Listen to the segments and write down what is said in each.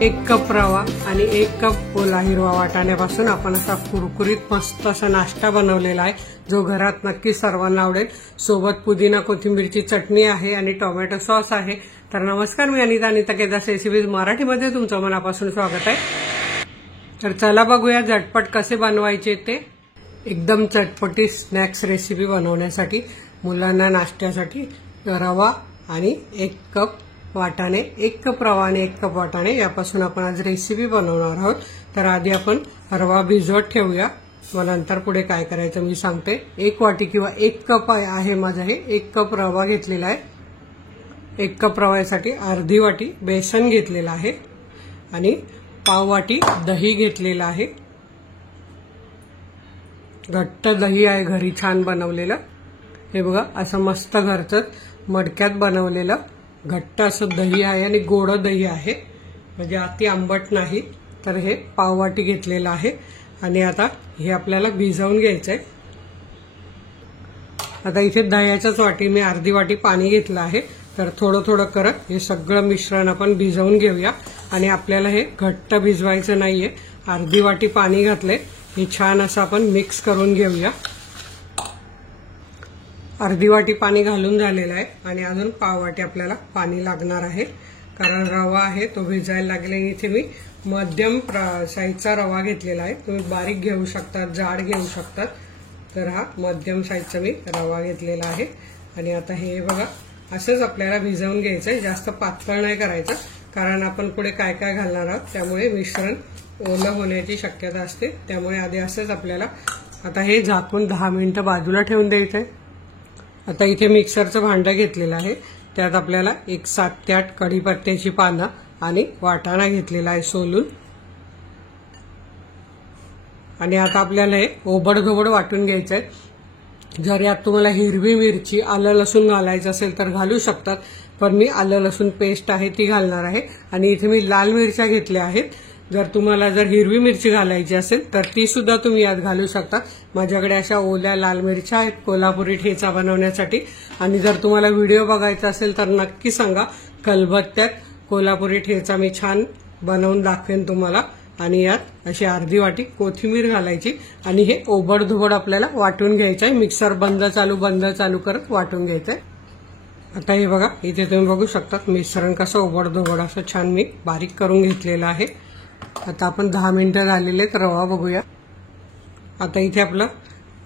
1 cup रवा आणि 1 cup ओला हिरवा वाटाण्यापासून आपण असा कुरकुरीत मस्त असा नाश्ता बनवलेला आहे, जो घरात नक्की सर्वांना आवडेल। सोबत पुदिना कोथिंबीरची चटणी आहे आणि टोमॅटो सॉस आहे। तर नमस्कार, मी अनिता केदास रेसिपीज मराठीमध्ये तुमचं मनापासून स्वागत आहे। तर चला बघूया झटपट कसे बनवायचे ते। एकदम चटपटी स्नॅक्स रेसिपी बनवण्यासाठी मुलांना नाश्त्यासाठी रवा आणि 1 कप वाटाणे, 1 कप रवा आणि 1 कप वाटाणे यापासून आपण आज रेसिपी बनवणार आहोत। तर आधी आपण रवा भिजवत ठेवूया, मग नंतर पुढे काय करायचं मी सांगते। 1 वाटी किंवा 1 कप आहे माझा, हे 1 कप रवा घेतलेला आहे। 1 कप रव्यासाठी अर्धी वाटी बेसन घेतलेला आहे आणि पाव वाटी दही घेतलेला आहे। घट्ट दही आहे, घरी छान बनवलेलं। हे बघा, असं मस्त घरचं मडक्यात बनवलेलं घट्ट असं दही आहे आणि गोड दही आहे, म्हणजे अति आंबट नाही। तर हे पाव वाटी घेतलेलं आहे आणि आता हे आपल्याला भिजवून घ्यायचंय। आता इथे दह्याच्याच वाटी मी अर्धी वाटी पाणी घेतलं आहे। तर थोडं थोडं करत हे सगळं मिश्रण आपण भिजवून घेऊया आणि आपल्याला हे घट्ट भिजवायचं नाहीये। अर्धी वाटी पाणी घातले, हे छान असं आपण मिक्स करून घेऊया। अर्धी वाटी पाणी घालून झालेलं आहे आणि अजून पाव वाटी आपल्याला पाणी लागणार आहे, कारण रवा आहे तो भिजायला लागले। इथे मी मध्यम साईजचा रवा घेतलेला आहे, तुम्ही बारीक घेऊ शकता, जाड घेऊ शकतात। तर हा मध्यम साईजचा मी रवा घेतलेला आहे आणि आता हे बघा असंच आपल्याला भिजवून घ्यायचंय। जास्त पातळ नाही करायचं, कारण आपण पुढे काय काय घालणार आहोत, त्यामुळे मिश्रण ओलं होण्याची शक्यता असते। त्यामुळे आधी असंच आपल्याला आता हे झाकून 10 मिनिटं बाजूला ठेवून द्यायचंय। आता इथे मिक्सरचं भांडं घेतलेलं आहे, त्यात आपल्याला 7 ते 8 कढीपत्त्याची पानं आणि वाटाणा घेतलेला आहे सोलून। आणि आता आपल्याला हे ओबडधोबड वाटून घ्यायचं आहे। जर यात तुम्हाला हिरवी मिरची, आलं लसूण घालायचं असेल तर घालू शकतात, पण मी आलं लसूण पेस्ट आहे ती घालणार आहे। आणि इथे मी लाल मिरच्या घेतल्या आहेत, जर तुम्हाला हिरवी मिरची घालायची असेल तर ती सुद्धा तुम्ही यात घालू शकता। माझ्याकडे अशा ओल्या लाल मिरच्या आहेत कोल्हापुरी ठेचा बनवण्यासाठी। आणि जर तुम्हाला व्हिडिओ बघायचा असेल तर नक्की सांगा, खलबत्त्यात कोल्हापुरी ठेचा मी छान बनवून दाखवेन तुम्हाला। आणि यात अशी अर्धी वाटी कोथिंबीर घालायची आणि हे ओबडधोबड आपल्याला वाटून घ्यायचं आहे। मिक्सर बंद चालू करत वाटून घ्यायचं आहे। आता हे बघा, इथे तुम्ही बघू शकता मिश्रण कसं ओबडधोबड असं छान मी बारीक करून घेतलेलं आहे। आता आपण 10 मिनिटं झालेले तर रवा बघूया। आता इथे आपलं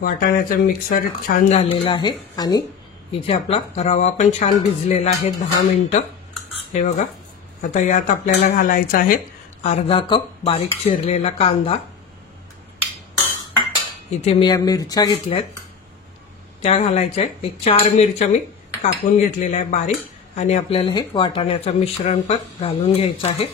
वाटाण्याचं मिक्सर छान झालेलं आहे आणि इथे आपला रवा पण छान भिजलेला आहे 10 मिनिटं। हे बघा, आता यात आपल्याला घालायचं आहे अर्धा कप बारीक चिरलेला कांदा। इथे मी या मिरच्या घेतल्यात त्या घालायच्या आहे, 4 मिरच्या मी कापून घेतलेल्या आहे बारीक। आणि आपल्याला हे वाटाण्याचं मिश्रण पण घालून घ्यायचं आहे।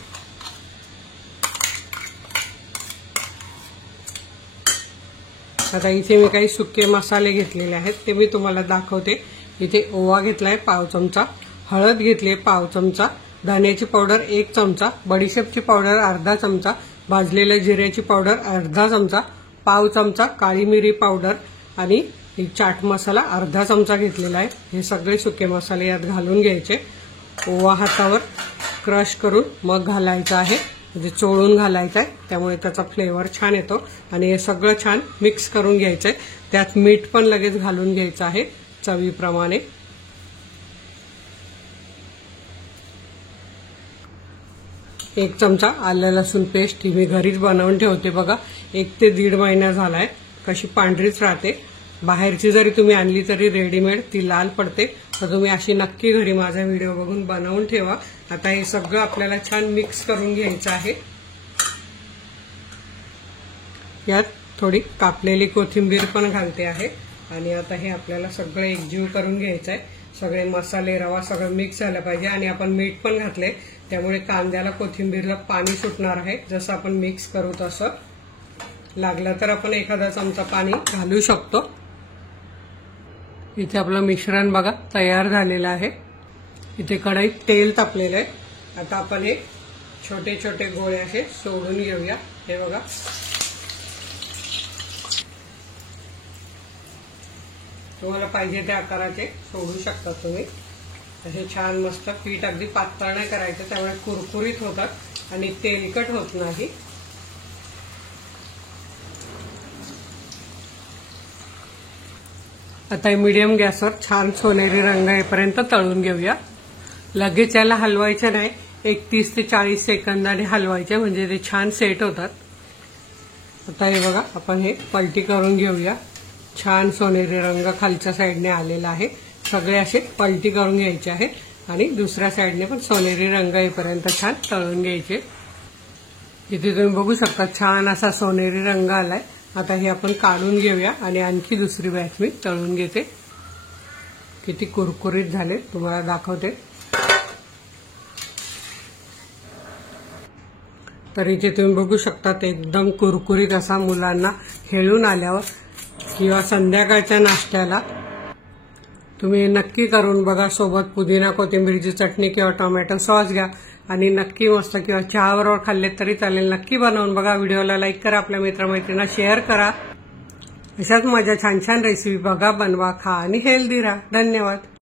आता इथे मी काही सुके मसाले घेतलेले आहेत, ते मी तुम्हाला दाखवते। इथे ओवा घेतलाय पाव चमचा, हळद घेतली पाव चमचा, धण्याची पावडर 1 चमचा, बडीशेपची पावडर अर्धा चमचा, भाजलेल्या जिऱ्याची पावडर अर्धा चमचा, पाव चमचा काळी मिरी पावडर आणि चाट मसाला अर्धा चमचा घेतलेला आहे। हे सगळे सुके मसाले यात घालून घ्यायचे। ओवा हातावर क्रश करून मग घालायचा आहे, म्हणजे चोळून घालायचा आहे, त्यामुळे त्याचा फ्लेवर छान येतो। आणि हे सगळं छान मिक्स करून घ्यायचंय। त्यात मीठ पण लगेच घालून घ्यायचं आहे चवीप्रमाणे। 1 चमचा आलं लसूण पेस्ट ही मी घरीच बनवून ठेवते बघा, 1 ते 1.5 महिना झालाय, कशी पांढरीच राहते। बाहेरची जरी तुम्ही आणली तरी रेडीमेड ती लाल पडते, तर तुम्ही अशी नक्की घरी माझा व्हिडिओ बघून बनवून ठेवा। आता हे सगळं आपल्याला छान मिक्स करून घ्यायचं आहे। यात थोडी कापलेली कोथिंबीर पण घालते आहे आणि आता हे आपल्याला सगळं एकजीव करून घ्यायचं आहे। सगळे मसाले, रवा सगळं मिक्स झालं पाहिजे आणि आपण मीठ पण घातले, त्यामुळे कांद्याला कोथिंबीरला पाणी सुटणार आहे। जसं आपण मिक्स करू तसं, लागलं तर आपण एखादा चमचा पाणी घालू शकतो। इथे आपलं मिश्रण बघा तयार झालेलं आहे। इथे कढईत तेल तापलेलं आहे। आता आपण हे छोटे छोटे गोळे असे सोडून घेऊया। हे बघा, तुम्हाला पाहिजे त्या आकाराचे सोडू शकता तुम्ही। असे छान मस्त पीठ अगदी पातळ नाही करायचं, त्यामुळे कुरकुरीत होतात आणि तेलकट होत नाही। आता मीडियम गॅसवर छान सोनेरी रंग येईपर्यंत तळून घेऊया। लगेच याला हलवायचं नाही, 30 ते 40 सेकंदाने हलवायचे म्हणजे ते छान सेट होतात। आता हे बघा, आपण हे पलटी करून घेऊया। छान सोनेरी रंग खालच्या साईडने आलेला आहे। सगळे असे पलटी करून घ्यायचे आहे आणि दुसऱ्या साईडने पण सोनेरी रंग येईपर्यंत छान तळून घ्यायचे। इथे तुम्ही बघू शकता छान असा सोनेरी रंग आलाय। आता हे आपण काढून घेऊया आणि आणखी दुसरी बॅच मी तळून घेते। किती कुरकुरीत झाले तुम्हाला दाखवते। तर इथे तुम्ही बघू शकता एकदम कुरकुरीत असा मुलांना खेळून आल्यावर किंवा संध्याकाळच्या नाश्त्याला तुम्ही नक्की करून बघा। सोबत पुदिना कोथिंबीरची चटणी किंवा टोमॅटो सॉस घ्या आणि नक्की मस्त किंवा चहाबरोबर खाल्ले तरी चालेल। नक्की बनवून बघा। व्हिडिओला लाईक करा, आपल्या मित्रमैत्रिणींना शेअर करा। अशाच माझ्या छान छान रेसिपी बघा, बनवा, खा आणि हेल्दी राहा। धन्यवाद।